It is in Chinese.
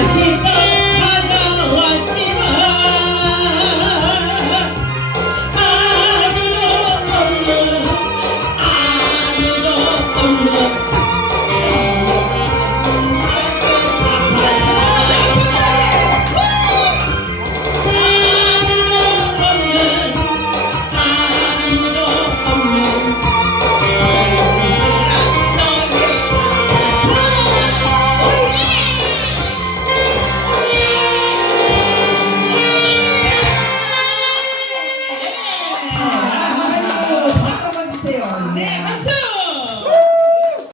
嬉し。Amen.